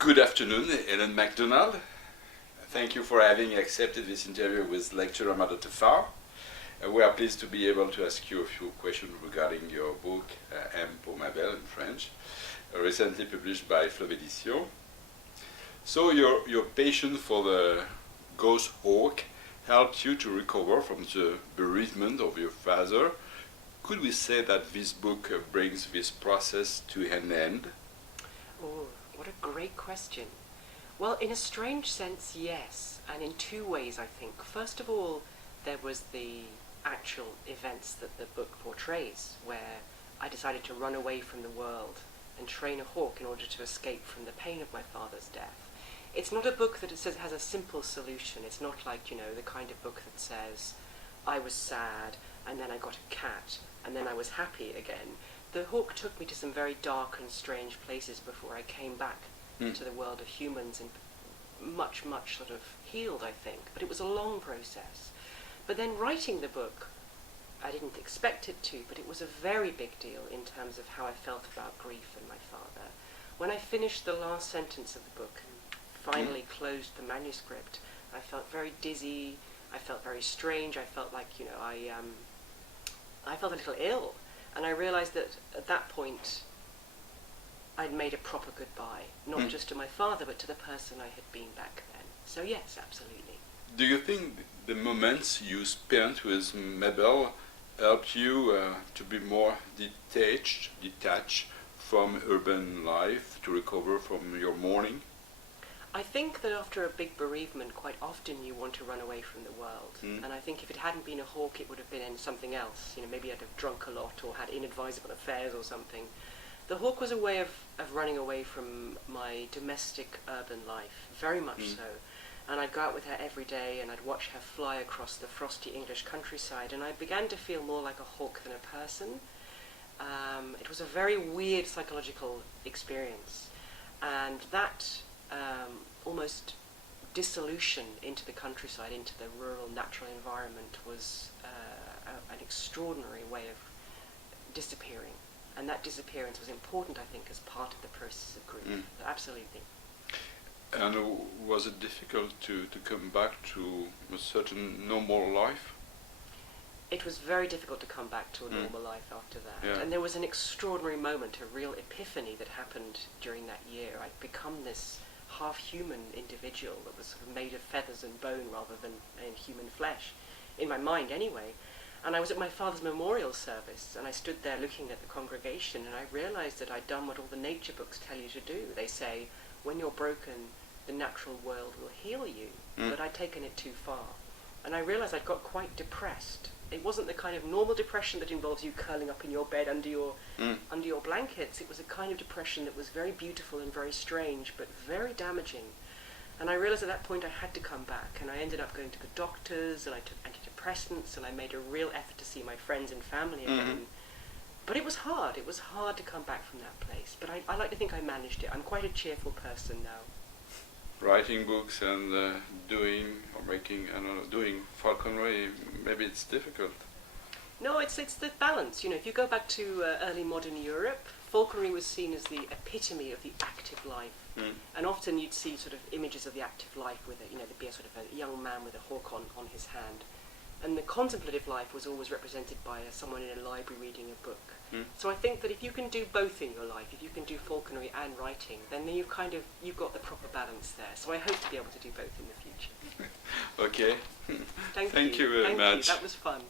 Good afternoon, Helen MacDonald. Thank you for having accepted this interview with lecturer Madame Tefar. We are pleased to be able to ask you a few questions regarding your book, M. pour ma belle in French, recently published by Fleuve Editions. So your passion for the ghost hawk helped you to recover from the bereavement of your father. Could we say that this book brings this process to an end? Oh, what a great question. Well, in a strange sense, yes, and in two ways, I think. First of all, there was the actual events that the book portrays, where I decided to run away from the world and train a hawk in order to escape from the pain of my father's death. It's not a book that has a simple solution. It's not like, the kind of book that says, I was sad, and then I got a cat, and then I was happy again. The hawk took me to some very dark and strange places before I came back to the world of humans, and much sort of healed, I think. But it was a long process. But then writing the book, I didn't expect it to, but it was a very big deal in terms of how I felt about grief and my father. When I finished the last sentence of the book and finally closed the manuscript, I felt very dizzy, I felt very strange, I felt like, I felt a little ill. And I realized that at that point, I'd made a proper goodbye, not just to my father, but to the person I had been back then. So yes, absolutely. Do you think the moments you spent with Mabel helped you to be more detached from urban life, to recover from your mourning? I think that after a big bereavement, quite often you want to run away from the world. And I think if it hadn't been a hawk, it would have been in something else. Maybe I'd have drunk a lot or had inadvisable affairs or something. The hawk was a way of running away from my domestic urban life, very much so. And I'd go out with her every day and I'd watch her fly across the frosty English countryside, and I began to feel more like a hawk than a person. It was a very weird psychological experience, and that almost dissolution into the countryside, into the rural natural environment, was an extraordinary way of disappearing. And that disappearance was important, I think, as part of the process of grief. Absolutely. And was it difficult to come back to a certain normal life? It was very difficult to come back to a normal life after that. Yeah. And there was an extraordinary moment, a real epiphany that happened during that year. I'd become this half-human individual that was sort of made of feathers and bone rather than in human flesh, in my mind anyway. And I was at my father's memorial service, and I stood there looking at the congregation, and I realized that I'd done what all the nature books tell you to do. They say, when you're broken, the natural world will heal you. But I'd taken it too far. And I realized I'd got quite depressed. It wasn't the kind of normal depression that involves you curling up in your bed under your blankets. It was a kind of depression that was very beautiful and very strange, but very damaging. And I realized at that point I had to come back, and I ended up going to the doctors, and I took antidepressants, and I made a real effort to see my friends and family again. But it was hard. It was hard to come back from that place. But I like to think I managed it. I'm quite a cheerful person now. Writing books and doing falconry, maybe it's difficult. No, it's the balance. If you go back to early modern Europe, falconry was seen as the epitome of the active life. And often you'd see sort of images of the active life with there'd be a sort of a young man with a hawk on his hand. And the contemplative life was always represented by someone in a library reading a book. So I think that if you can do both in your life, if you can do falconry and writing, then you've got the proper balance there. So I hope to be able to do both in the future. Okay. Thank you very much. That was fun.